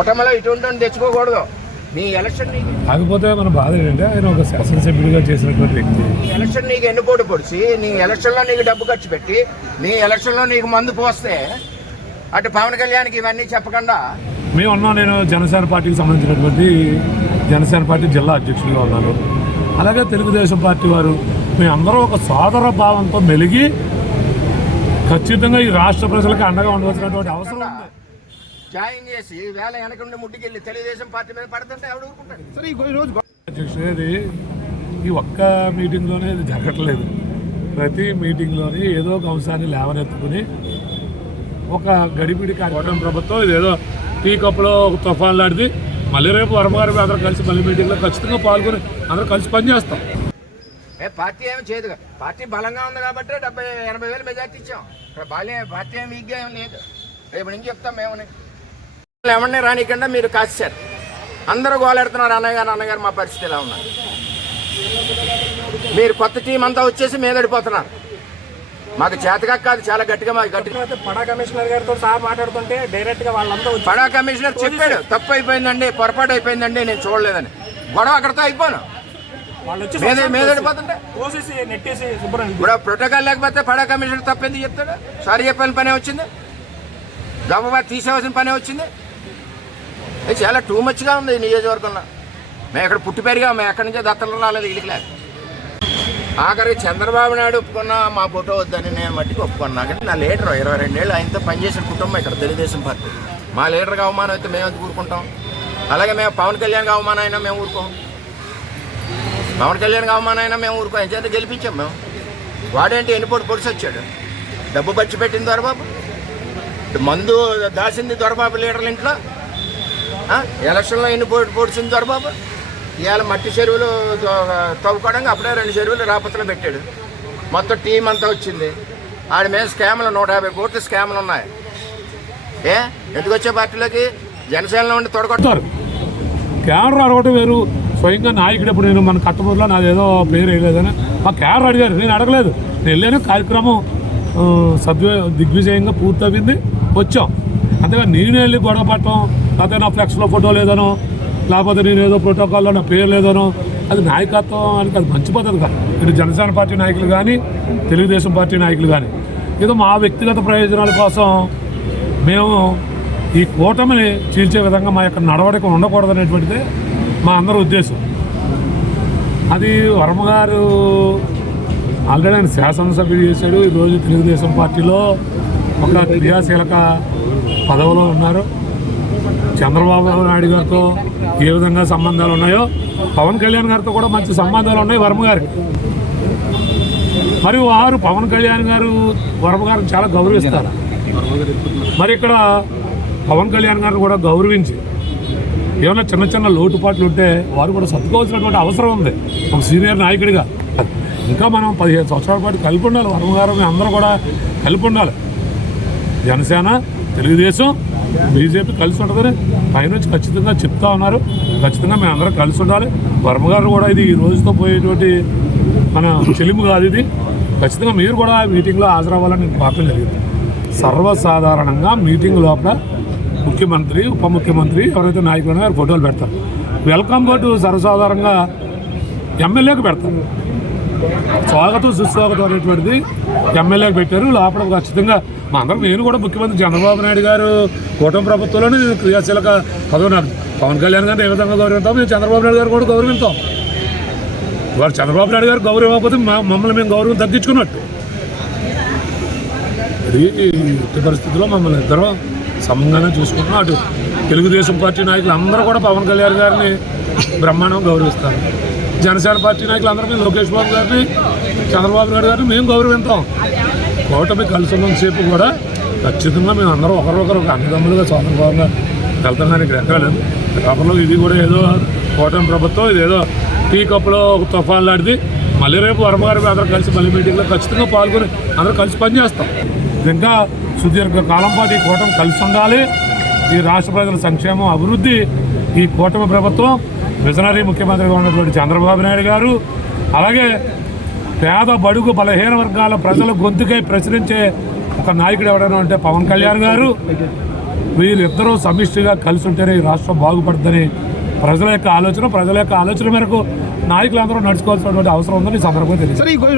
కుటుంబంలో ఇటువంటి తెచ్చుకోకూడదు. నీ ఎలక్షన్ కాకపోతే మన బాధ ఏంటంటే ఆయన ఒక శాసనసభ్యుడిగా చేసినటువంటి వ్యక్తి. నీ ఎలక్షన్ నీకు ఎన్నుపోటు పొడిచి నీ ఎలక్షన్లో నీకు డబ్బు ఖర్చు పెట్టి నీ ఎలక్షన్లో నీకు మందు పోస్తే అటు పవన్ కళ్యాణ్కి ఇవన్నీ చెప్పకుండా మేము ఉన్నాం. నేను జనసేన పార్టీకి సంబంధించినటువంటి జనసేన పార్టీ జిల్లా అధ్యక్షుడిగా ఉన్నాను. అలాగే తెలుగుదేశం పార్టీ వారు మేమందరూ ఒక సోదర భావంతో మెలిగి ఖచ్చితంగా ఈ రాష్ట్ర ప్రజలకు అండగా ఉండవలసినటువంటి అవసరం ఉంది. జాయిన్ చేసి వేళ వెనకుండి ముట్టికెళ్ళి తెలుగుదేశం పార్టీ మీద పడుతుంటే ఎవడు ఊరుకుంటాడు? సరే ఈరోజు అధ్యక్షుడు ఈ ఒక్క మీటింగ్లోనే ఇది జరగట్లేదు. ప్రతి మీటింగ్లోని ఏదో ఒక అంశాన్ని లేవనెత్తుకుని ఒక గడిపిడి కార్యక్రమం ప్రభుత్వం ఇదేదో టీ కప్పులో ఒక తుఫాన్ లాంటిది. మళ్ళీ రేపు వర్మగారు అందరూ కలిసి మళ్ళీ మీటింగ్లో ఖచ్చితంగా పాల్గొని అందరూ కలిసి పనిచేస్తాం. పార్టీ ఏమి చేయదు. పార్టీ బలంగా ఉంది కాబట్టి 70-80 వేలు మెజార్టీ ఇచ్చాం. ఇక్కడ పార్టీ ఏమి వీక్గా ఏం లేదు. రేపు నుంచి చెప్తాం మేమని ఎవరిని రానికుండా మీరు కాసేశారు. అందరూ గోలెడుతున్నారు అన్నగారు మా పరిస్థితి ఎలా ఉన్నారు. మీరు కొత్త టీం అంతా వచ్చేసి మీదడిపోతున్నారు. మాకు చేతగా కాదు, చాలా గట్టిగా పడా కమిషనర్ గారితో సహా మాట్లాడుతుంటే డైరెక్ట్ గా వాళ్ళంతా పడా కమిషనర్ చెప్పాడు, తప్పు అయిపోయిందండి, పొరపాటు అయిపోయిందండి, నేను చూడలేదని. గొడవ అక్కడితో అయిపోను. మీదడిపోతుంటే ఇప్పుడు ప్రోటోకాల్ లేకపోతే పడా కమిషనర్ తప్పు ఎందుకు చెప్తాడు? సారీ చెప్పాలని పనే వచ్చింది, గబగబా తీసేవలసిన పనే వచ్చింది. అది చాలా టూ మచ్గా ఉంది ఈ నియోజకవర్గంలో. మేము ఎక్కడ పుట్టి పెరిగా, మేము ఎక్కడి నుంచో దత్తలు రాలేదు ఇళ్ళకి లేదు. ఆఖరికి చంద్రబాబు నాయుడు ఒప్పుకున్న మా ఫోటో వద్దని నేను మట్టికి ఒప్పుకున్నా. కానీ నా లీడర్ 22 ఏళ్ళు ఆయనతో పనిచేసిన కుటుంబం ఇక్కడ తెలుగుదేశం పార్టీ. మా లీడర్గా అవమానం అయితే మేము ఎందుకు ఊరుకుంటాం? అలాగే మేము పవన్ కళ్యాణ్గా అవమానం అయినా మేము ఊరుకోం. పవన్ కళ్యాణ్గా అవమానం అయినా మేము ఊరుకోం. ఏం చేత గెలిపించాం మేము. వాడేంటి ఎన్నిపోటు పొడిచి వచ్చాడు, డబ్బు బచ్చి పెట్టింది దొరబాబు, మందు దాసింది దొరబాబు లీడర్ల ఇంట్లో, ఎలక్షన్లో ఎన్నిపోటు పొడిచింది దొరబాబు. ఇవాళ మట్టి చెరువులు తవ్వుకోవడానికి అప్పుడే 2 చెరువులు రాపత్రలో పెట్టాడు. మొత్తం టీం అంతా వచ్చింది. ఆడి మీద స్కామ్లు 150 కోట్ల స్కామ్లు ఉన్నాయి. ఎందుకు వచ్చే పార్టీలోకి? జనసేనలో ఉండి తొడగొట్టారు. క్యాడర్ అడగటం వేరు. స్వయంగా నాయకుడు ఎప్పుడు నేను మన కట్టమూరులో నాదేదో పేరు వేయలేదని మా క్యాడర్ అడిగారు. నేను అడగలేదు. నేను వెళ్ళాను, కార్యక్రమం దిగ్విజయంగా పూర్తయింది, వచ్చాం. అంతేగా నేను వెళ్ళి గొడవ పట్టడం, లేకపోతే నా ఫ్లెక్స్లో ఫోటో లేదనో, లేకపోతే నేను ఏదో ప్రోటోకాల్లో నా పేరు లేదనో, అది నాయకత్వం అని అది మంచి పద్ధతి కాదు. ఇటు జనసేన పార్టీ నాయకులు కానీ తెలుగుదేశం పార్టీ నాయకులు కానీ ఏదో మా వ్యక్తిగత ప్రయోజనాల కోసం మేము ఈ కూటమిని చీల్చే విధంగా మా యొక్క నడవడిక ఉండకూడదనేటువంటిదే మా అందరి ఉద్దేశం. అది వర్మగారు ఆల్రెడీ ఆయన శాసనసభ్యుడు చేశాడు. ఈరోజు తెలుగుదేశం పార్టీలో ఒక క్రియాశీలక పదవిలో ఉన్నారు. చంద్రబాబు నాయుడు గారితో ఏ విధంగా సంబంధాలు ఉన్నాయో పవన్ కళ్యాణ్ గారితో కూడా మంచి సంబంధాలు ఉన్నాయి వర్మ గారికి. మరి వారు పవన్ కళ్యాణ్ గారు వర్మ గారిని చాలా గౌరవిస్తారు. మరి ఇక్కడ పవన్ కళ్యాణ్ గారిని కూడా గౌరవించి ఏమైనా చిన్న చిన్న లోటుపాట్లు ఉంటే వారు కూడా సర్దుకోవాల్సినటువంటి అవసరం ఉంది ఒక సీనియర్ నాయకుడిగా. ఇంకా మనం 15 సంవత్సరాల పాటు కలిపి ఉండాలి. వర్మ గారు మేము అందరూ కూడా కలిపి ఉండాలి. జనసేన, తెలుగుదేశం, బీజేపీ కలిసి ఉంటుందని పైనుంచి ఖచ్చితంగా చెప్తా ఉన్నారు. ఖచ్చితంగా మేము అందరం కలిసి ఉండాలి. వర్మ గారు కూడా ఇది ఈ రోజుతో పోయేటువంటి మన చెలింపు కాదు. ఇది ఖచ్చితంగా మీరు కూడా మీటింగ్లో హాజరవ్వాలని నేను కోరడం జరిగింది. సర్వసాధారణంగా మీటింగ్ లోపల ముఖ్యమంత్రి, ఉప ముఖ్యమంత్రి ఎవరైతే నాయకులు ఉన్నారో ఫోటోలు పెడతారు. వెల్కమ్ బోర్డు సర్వసాధారణంగా ఎమ్మెల్యేకి పెడతారు. స్వాగతం సుస్వాగతం అనేటువంటిది ఎమ్మెల్యేకి పెట్టారు. లోపల ఖచ్చితంగా మా అందరం, నేను కూడా ముఖ్యమంత్రి చంద్రబాబు నాయుడు గారు కూటమి ప్రభుత్వంలోనే నేను క్రియాశీలక పదవి నాకు. పవన్ కళ్యాణ్ గారిని ఏ విధంగా గౌరవిస్తాం, మేము చంద్రబాబు నాయుడు గారు కూడా గౌరవిస్తాం. వారు చంద్రబాబు నాయుడు గారు గౌరవం ఇవ్వకపోతే మమ్మల్ని మేము గౌరవం తగ్గించుకున్నట్టు. ఇది ఎట్టి పరిస్థితుల్లో మమ్మల్ని ఇద్దరం సమంగానే చూసుకుంటున్నాం. అటు తెలుగుదేశం పార్టీ నాయకులు అందరూ కూడా పవన్ కళ్యాణ్ గారిని బ్రహ్మాండం గౌరవిస్తారు. జనసేన పార్టీ నాయకులు అందరూ మేము లోకేష్ బాబు గారిని, చంద్రబాబు నాయుడు గారిని మేము గౌరవిస్తాం. కూటమి కలిసి ఉన్నంతసేపు కూడా ఖచ్చితంగా మేము అందరూ ఒకరొకరు ఒక అన్నదమ్ములుగా సోదరభావంగా వెళ్తాం. కానీ ఇక్కడ ఎక్కలేదు. కాపులో ఇది కూడా ఏదో కూటమి ప్రభుత్వం, ఇదేదో టీ కప్పులో ఒక తుఫాన్ లాంటిది. మళ్ళీ రేపు వర్మగారు అందరూ కలిసి మళ్ళీ మీటింగ్లో ఖచ్చితంగా పాల్గొని అందరూ కలిసి పనిచేస్తాం. ఇంకా సుదీర్ఘ కాలం పాటు ఈ కూటమి కలిసి ఉండాలి. ఈ రాష్ట్ర ప్రజల సంక్షేమం, అభివృద్ధి ఈ కూటమి ప్రభుత్వం, విజనరీ ముఖ్యమంత్రిగా ఉన్నటువంటి చంద్రబాబు నాయుడు గారు, అలాగే పేద బడుగు బలహీన వర్గాల ప్రజల గొంతుకై ప్రచురించే ఒక నాయకుడు ఎవరైనా ఉంటే పవన్ కళ్యాణ్ గారు. వీరిద్దరూ సమిష్టిగా కలిసి ఉంటేనే ఈ రాష్ట్రం బాగుపడుతుందని ప్రజల యొక్క ఆలోచన మేరకు నాయకులందరూ నడుచుకోవాల్సినటువంటి అవసరం ఉందని ఈ సందర్భంగా తెలియదు.